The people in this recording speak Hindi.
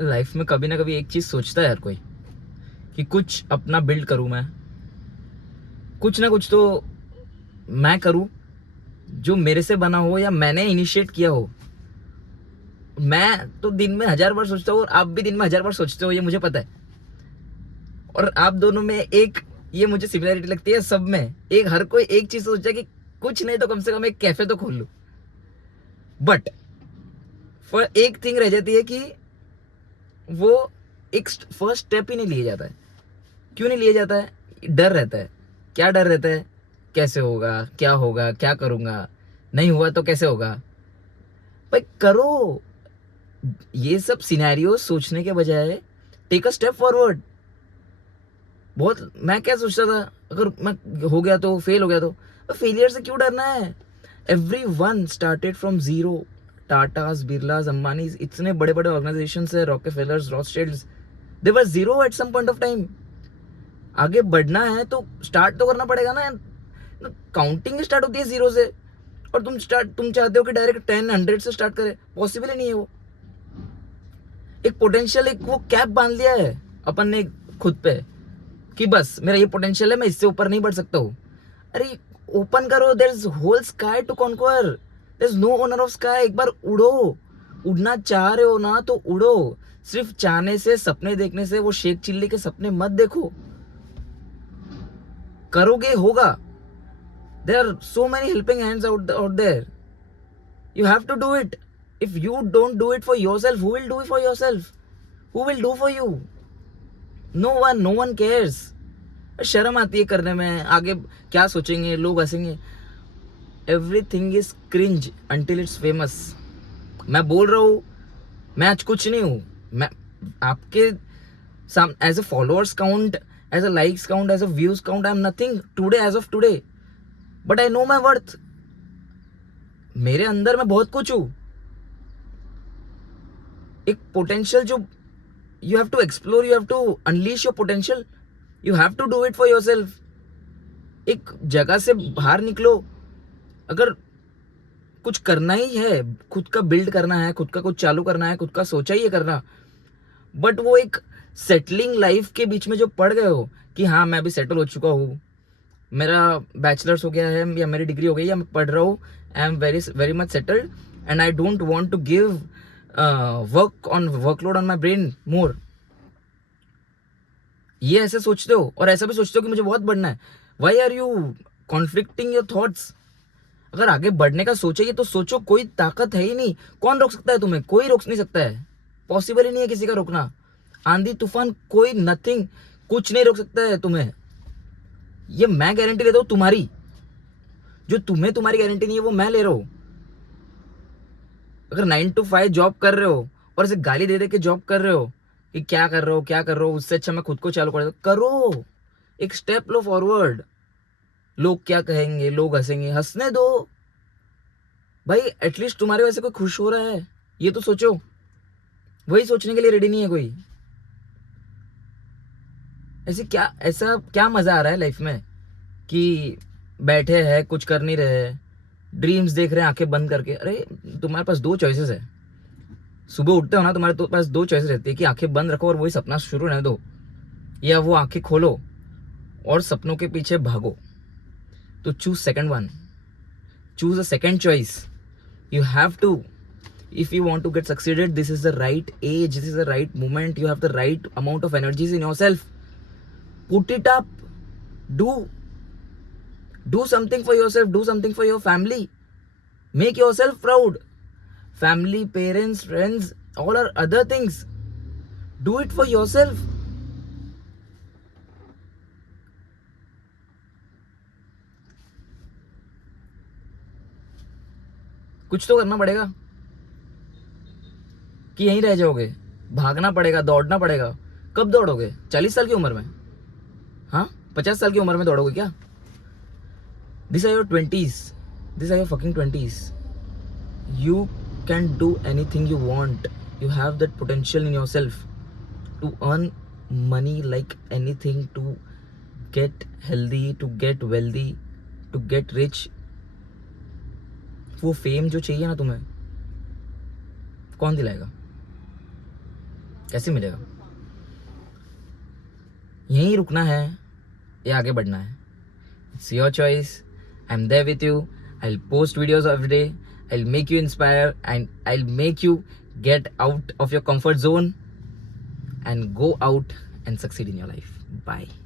लाइफ में कभी ना कभी एक चीज सोचता है हर कोई कि कुछ अपना बिल्ड करूं मैं, कुछ ना कुछ तो मैं करूं जो मेरे से बना हो या मैंने इनिशिएट किया हो। मैं तो दिन में 1000 बार सोचता हूँ और आप भी दिन में 1000 बार सोचते हो, ये मुझे पता है। और आप दोनों में एक ये मुझे सिमिलरिटी लगती है, सब में एक हर कोई एक चीज सोचता है कि कुछ नहीं तो कम से कम एक कैफे तो खोल लूं। बट एक थिंग रह जाती है कि वो एक फर्स्ट स्टेप ही नहीं लिया जाता है। क्यों नहीं लिया जाता है? डर रहता है। क्या डर रहता है? कैसे होगा, क्या होगा, क्या करूंगा, नहीं हुआ तो कैसे होगा। भाई करो। ये सब सिनेरियो सोचने के बजाय टेक अ स्टेप फॉरवर्ड। बहुत मैं क्या सोचता था, अगर मैं हो गया तो, फेल हो गया तो फेलियर से क्यों डरना है? Everyone started from zero. Tatas, Birlas, Ambani, इतने बड़े बड़े ऑर्गेनाइजेशन है, Rockefellers, Rothschilds, they were zero at some point of time. आगे बढ़ना है तो स्टार्ट तो करना पड़ेगा ना। काउंटिंग स्टार्ट होती है जीरो से, और तुम चाहते हो कि डायरेक्ट 10 100 से स्टार्ट करे। पॉसिबल ही नहीं है वो। एक पोटेंशियल, एक वो कैप बांध लिया है अपन ने खुद पे कि बस मेरा ये पोटेंशियल है, मैं इससे ऊपर नहीं बढ़ सकता हूँ। अरे ओपन करो, there is whole sky to conquer, there is no owner of sky. एक बार उड़ो। उड़ना चाह रहे हो ना तो उड़ो। सिर्फ चाहने से, सपने देखने से, वो शेख चिल्ली के सपने मत देखो। करोगे होगा। There are so many helping hands out there. You have to do it. If you don't do it for yourself, who will do it for yourself? Who will do for you? No one cares. शर्म आती है करने में। आगे क्या सोचेंगे, लोग हंसेंगे। Everything is cringe until it's famous. मैं बोल रहा हूँ, मैं आज कुछ नहीं हूँ। मैं आपके as a followers count, as a likes count, as a views count, I am nothing today as of today. But I know my worth. मेरे अंदर मैं बहुत कुछ हूँ। एक पोटेंशियल जो you have to explore, you have to unleash your potential, you have to do it for yourself. एक जगह से बाहर निकलो। अगर कुछ करना ही है, खुद का बिल्ड करना है, खुद का कुछ चालू करना है, खुद का सोचा ही है करना, बट वो एक सेटलिंग लाइफ के बीच में जो पड़ गए हो कि हाँ मैं अभी सेटल हो चुका हूँ, मेरा बैचलर्स हो गया है या मेरी डिग्री हो गई या मैं पढ़ रहा हूँ, I am very very much settled and I don't want to give workload on my brain more. ये ऐसे सोचते हो और ऐसा भी सोचते हो कि मुझे बहुत बढ़ना है। Why are you conflicting your thoughts? अगर आगे बढ़ने का सोचेगी तो सोचो। कोई ताकत है ही नहीं। कौन रोक सकता है तुम्हें? कोई रोक नहीं सकता है। पॉसिबल ही नहीं है किसी का रोकना। आंधी तूफान कोई, नथिंग, कुछ नहीं रोक सकता है तुम्हें। ये मैं गारंटी लेता हूं तुम्हारी। जो तुम्हें तुम्हारी गारंटी नहीं है वो मैं ले रहा हूं। अगर 9 to 5 जॉब कर रहे हो और इसे गाली दे दे के जॉब कर रहे हो कि क्या कर रहे हो क्या कर रहे हो, उससे अच्छा मैं खुद को चालू कर देता, करो। एक स्टेप लो फॉरवर्ड। लोग क्या कहेंगे, लोग हंसेंगे, हंसने दो भाई। एटलीस्ट तुम्हारे वजह से कोई खुश हो रहा है, ये तो सोचो। वही सोचने के लिए रेडी नहीं है कोई। ऐसा क्या मजा आ रहा है लाइफ में कि बैठे हैं, कुछ कर नहीं रहे, ड्रीम्स देख रहे हैं आंखें बंद करके। अरे तुम्हारे पास दो चॉइसेस है। सुबह उठते हो ना, तुम्हारे तो पास दो चॉइसेस रहती है कि आंखें बंद रखो और वही सपना शुरू रहने दो, या वो आंखें खोलो और सपनों के पीछे भागो। तो choose second one. Choose a second choice. You have to. If you want to get succeeded, this is the right age, this is the right moment, you have the right amount of energies in yourself. Put it up. Do something for yourself, do something for your family. Make yourself proud. Family, parents, friends, all are other things. Do it for yourself. कुछ तो करना पड़ेगा कि यहीं रह जाओगे। भागना पड़ेगा, दौड़ना पड़ेगा। कब दौड़ोगे? 40 साल की उम्र में? हाँ, 50 साल की उम्र में दौड़ोगे क्या? These are your 20s. These are your fucking 20s. You can do anything you want. You have that potential in yourself to earn money like anything, to get healthy, to get wealthy, to get rich. वो फेम जो चाहिए ना तुम्हें, कौन दिलाएगा? कैसे मिलेगा? यहीं रुकना है या आगे बढ़ना है? It's your choice. I am there with you. I'll post videos every day. I'll make you inspire and I'll make you get out of your comfort zone and go out and succeed in your life. Bye.